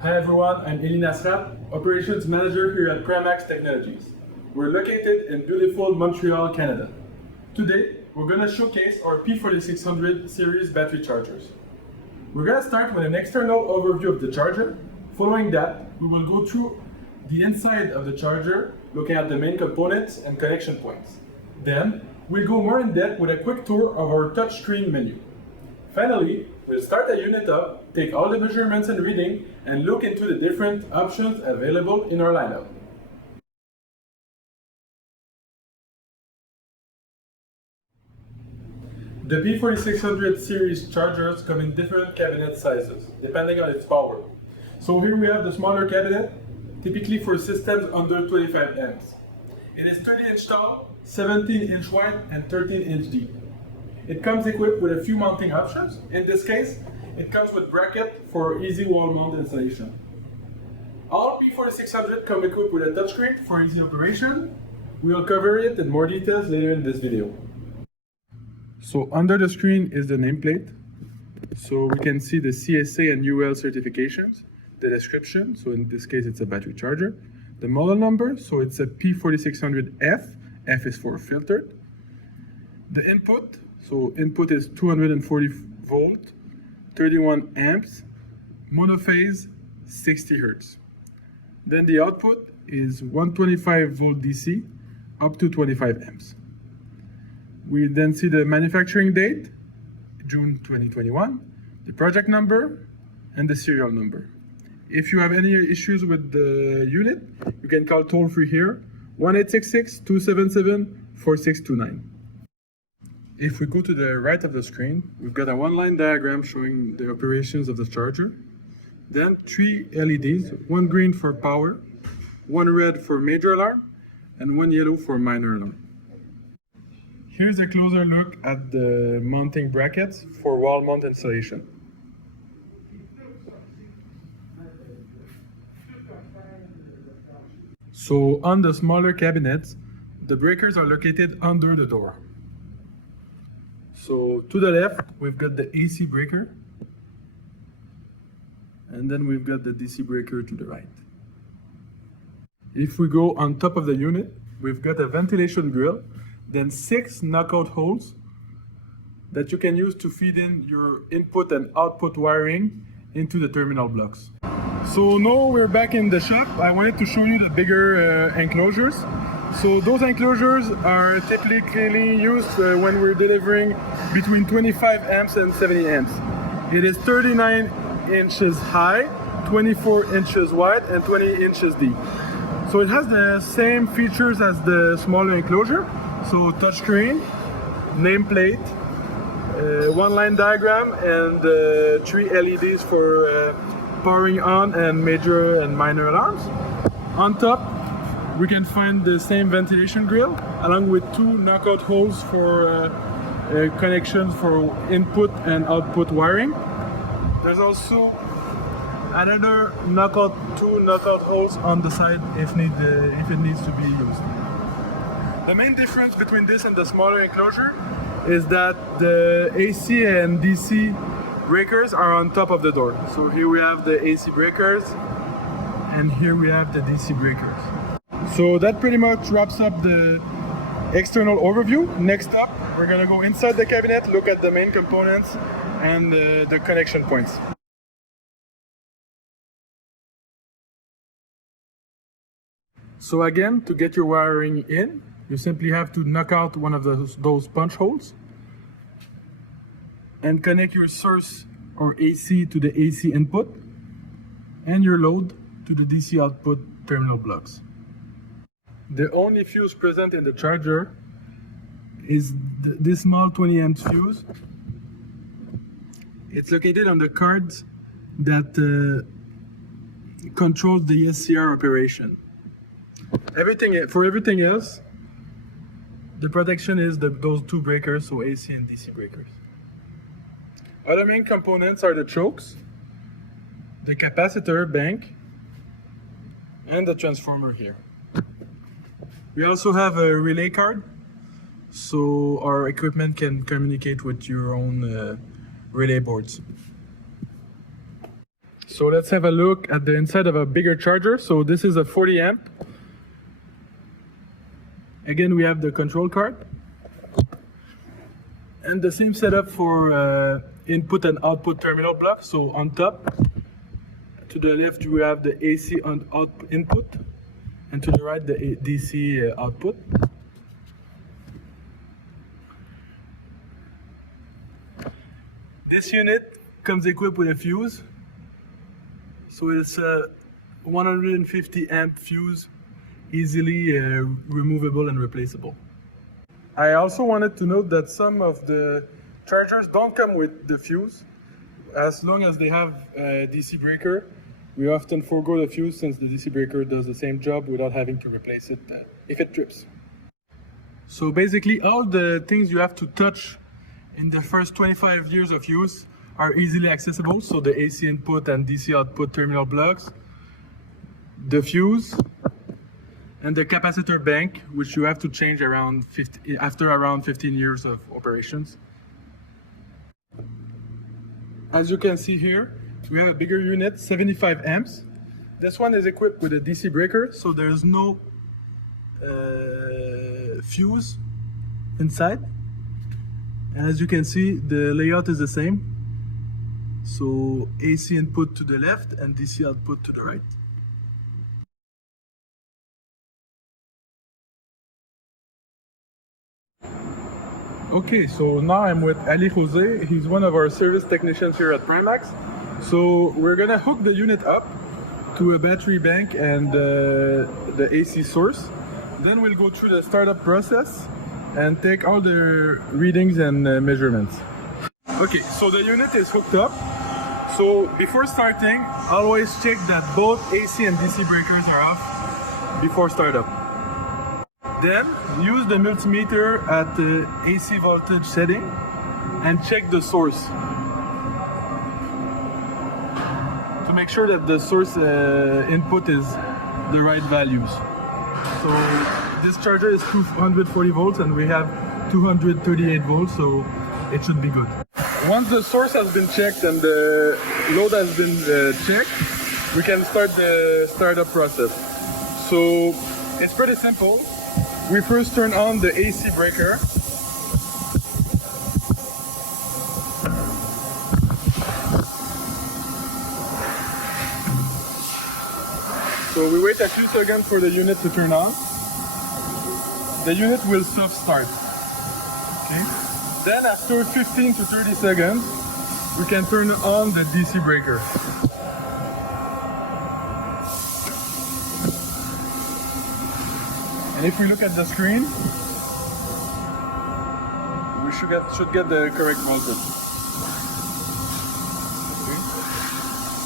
Hi everyone, I'm Elie Nasrat, Operations Manager here at Pramax Technologies. We're located in beautiful Montreal, Canada. Today, we're going to showcase our P4600 Series battery chargers. We're going to start with an external overview of the charger. Following that, we will go through the inside of the charger, looking at the main components and connection points. Then, we'll go more in depth with a quick tour of our touchscreen menu. Finally, we'll start the unit up, take all the measurements and reading, and look into the different options available in our lineup. The P4600 series chargers come in different cabinet sizes, depending on its power. So here we have the smaller cabinet, typically for systems under 25 amps. It is 30-inch tall, 17-inch wide, and 13-inch deep. It comes equipped with a few mounting options. In this case, it comes with bracket for easy wall mount installation. All P4600 come equipped with a touchscreen for easy operation. We'll cover it in more details later in this video. So under the screen is the nameplate. So we can see the CSA and UL certifications, the description, so in this case it's a battery charger, the model number, so it's a P4600F, F is for filtered. The input, so input is 240 volt, 31 amps, monophase, 60 hertz. Then the output is 125 volt DC up to 25 amps. We then see the manufacturing date, June 2021, the project number, and the serial number. If you have any issues with the unit, you can call toll-free here, 1-866-277-4629. If we go to the right of the screen, we've got a one-line diagram showing the operations of the charger. Then 3 LEDs, one green for power, one red for major alarm, and one yellow for minor alarm. Here's a closer look at the mounting brackets for wall mount installation. So on the smaller cabinets, the breakers are located under the door. So to the left, we've got the AC breaker, and then we've got the DC breaker to the right. If we go on top of the unit, we've got a ventilation grill, then 6 knockout holes that you can use to feed in your input and output wiring into the terminal blocks. So now we're back in the shop. I wanted to show you the bigger enclosures. So those enclosures are typically used when we're delivering between 25 amps and 70 amps. It is 39 inches high, 24 inches wide, and 20 inches deep. So it has the same features as the smaller enclosure. So touchscreen, nameplate, one-line diagram, and 3 LEDs for powering on and major and minor alarms. On top, we can find the same ventilation grill, along with 2 knockout holes for connections for input and output wiring. There's also another 2 knockout holes on the side if it needs to be used. The main difference between this and the smaller enclosure is that the AC and DC breakers are on top of the door. So here we have the AC breakers, and here we have the DC breakers. So that pretty much wraps up the external overview. Next up, we're gonna go inside the cabinet, look at the main components and the connection points. So again, to get your wiring in, you simply have to knock out one of those punch holes and connect your source or AC to the AC input and your load to the DC output terminal blocks. The only fuse present in the charger is this small 20 amp fuse. It's located on the cards that controls the SCR operation. For everything else, the protection is those 2 breakers, so AC and DC breakers. Other main components are the chokes, the capacitor bank, and the transformer here. We also have a relay card, so our equipment can communicate with your own relay boards. So let's have a look at the inside of a bigger charger. So this is a 40 amp. Again, we have the control card. And the same setup for input and output terminal block. So on top, to the left, you have the AC input, and to the right, the DC output. This unit comes equipped with a fuse. So it's a 150 amp fuse, easily removable and replaceable. I also wanted to note that some of the chargers don't come with the fuse. As long as they have a DC breaker, we often forego the fuse since the DC breaker does the same job without having to replace it if it trips. So basically all the things you have to touch in the first 25 years of use are easily accessible. So the AC input and DC output terminal blocks, the fuse, and the capacitor bank, which you have to change after around 15 years of operations. As you can see here, we have a bigger unit, 75 amps. This one is equipped with a DC breaker, so there's no fuse inside. And as you can see, the layout is the same. So AC input to the left and DC output to the right. Okay, so now I'm with Ali Jose. He's one of our service technicians here at Primax. So we're gonna hook the unit up to a battery bank and the AC source. Then we'll go through the startup process and take all the readings and measurements. Okay, so the unit is hooked up. So before starting, always check that both AC and DC breakers are off before startup. Then use the multimeter at the AC voltage setting and check the source to make sure that the source input is the right values. So this charger is 240 volts and we have 238 volts, so it should be good. Once the source has been checked and the load has been checked, we can start the startup process. So it's pretty simple. We first turn on the AC breaker. So we wait a few seconds for the unit to turn on. The unit will soft start. Okay. Then after 15 to 30 seconds, we can turn on the DC breaker. And if we look at the screen, we should get the correct voltage. Okay.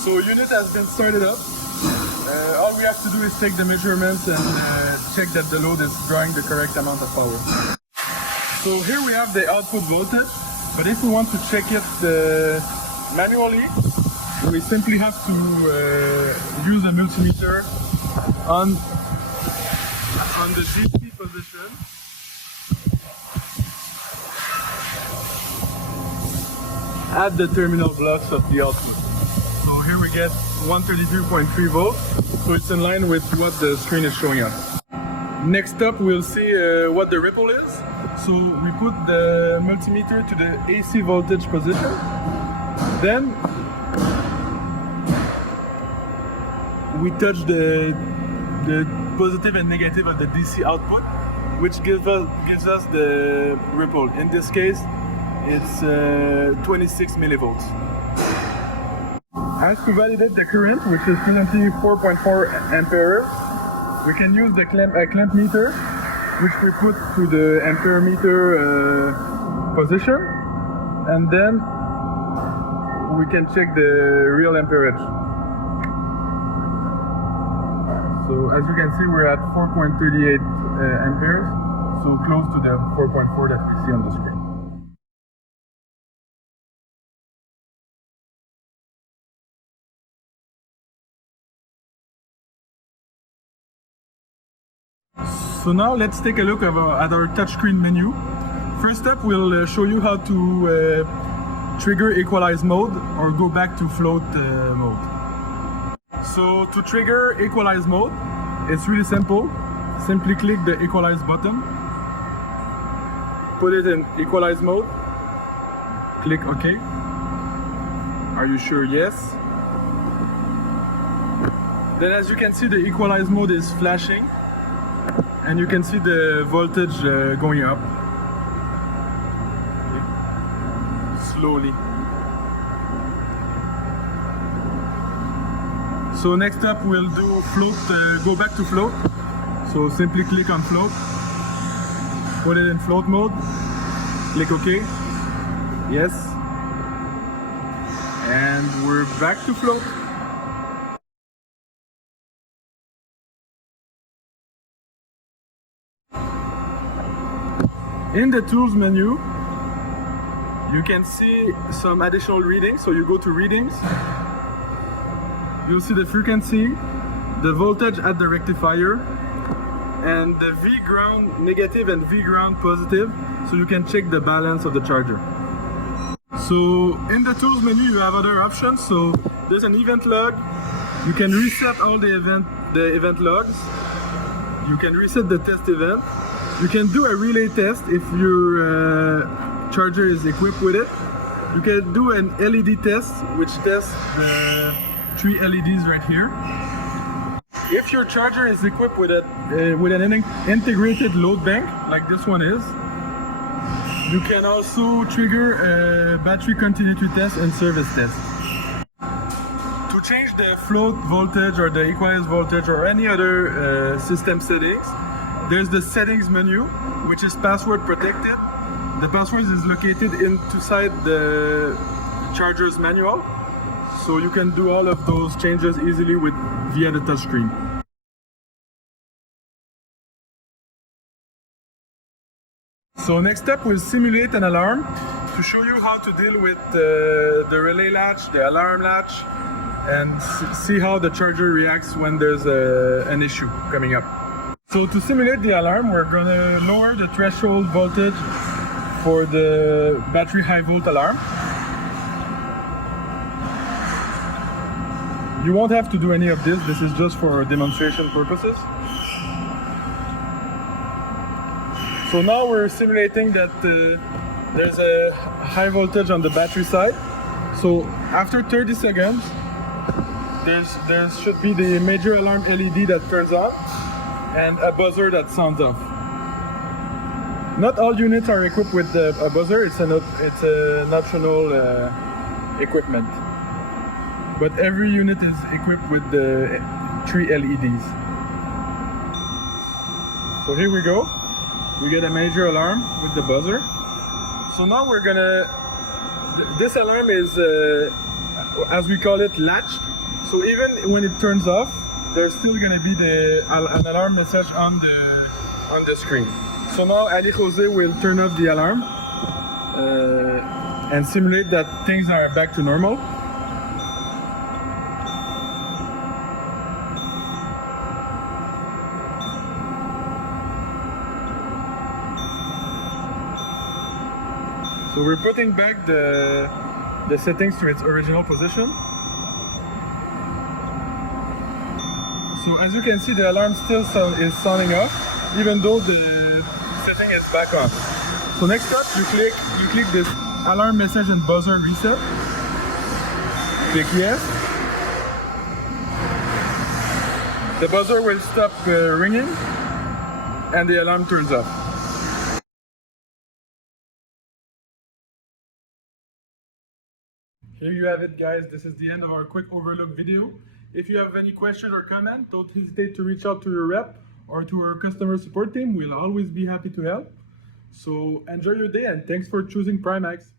So unit has been started up. All we have to do is take the measurements and check that the load is drawing the correct amount of power. So here we have the output voltage, but if we want to check it manually, we simply have to use a multimeter on the DC position. At the terminal blocks of the output. So here we get 133.3 volts, so it's in line with what the screen is showing us. Next up, we'll see what the ripple is. So we put the multimeter to the AC voltage position. Then we touch the positive and negative of the DC output, which gives us the ripple. In this case, it's 26 millivolts. As to validate the current, which is presently 4.4 amperes, we can use the clamp meter, which we put to the ampere meter position, and then we can check the real amperage. So as you can see, we're at 4.38 amperes, so close to the 4.4 that we see on the screen. So now let's take a look at our touchscreen menu. First up, we'll show you how to trigger equalize mode or go back to float mode. So to trigger equalize mode, it's really simple. Simply click the equalize button, put it in equalize mode, click OK. Are you sure? Yes. Then as you can see, the equalize mode is flashing and you can see the voltage going up. Okay. Slowly. So next up we'll do float, go back to float. So simply click on float, put it in float mode, click OK. Yes. And we're back to float. In the tools menu, you can see some additional readings. So you go to readings, you'll see the frequency, the voltage at the rectifier, and the V ground negative and V ground positive, so you can check the balance of the charger. So in the tools menu you have other options. So there's an event log. You can reset all the event logs. You can reset the test event. You can do a relay test if your charger is equipped with it. You can do an LED test, which tests the 3 LEDs right here. If your charger is equipped with an integrated load bank, like this one is, you can also trigger a battery continuity test and service test. To change the float voltage or the equalize voltage or any other system settings, there's the settings menu, which is password protected. The password is located inside the charger's manual, so you can do all of those changes easily via the touchscreen. So next up, we'll simulate an alarm to show you how to deal with the relay latch, the alarm latch, and see how the charger reacts when there's an issue coming up. So to simulate the alarm, we're going to lower the threshold voltage for the battery high volt alarm. You won't have to do any of this is just for demonstration purposes. So now we're simulating that there's a high voltage on the battery side. So after 30 seconds, there should be the major alarm LED that turns on and a buzzer that sounds off. Not all units are equipped with a buzzer. It's an optional equipment. But every unit is equipped with the 3 LEDs. So here we go. We get a major alarm with the buzzer. So now we're gonna, this alarm is, as we call it, latched. So even when it turns off, there's still gonna be an alarm message on the screen. So now Ali Jose will turn off the alarm and simulate that things are back to normal. So we're putting back the settings to its original position. So as you can see, the alarm still is sounding off, even though the setting is back on. So next up, you click this alarm message and buzzer reset. Click yes. The buzzer will stop ringing and the alarm turns off. Here you have it, guys. This is the end of our quick overlook video. If you have any question or comment, don't hesitate to reach out to your rep or to our customer support team. We'll always be happy to help. So enjoy your day and thanks for choosing Primax.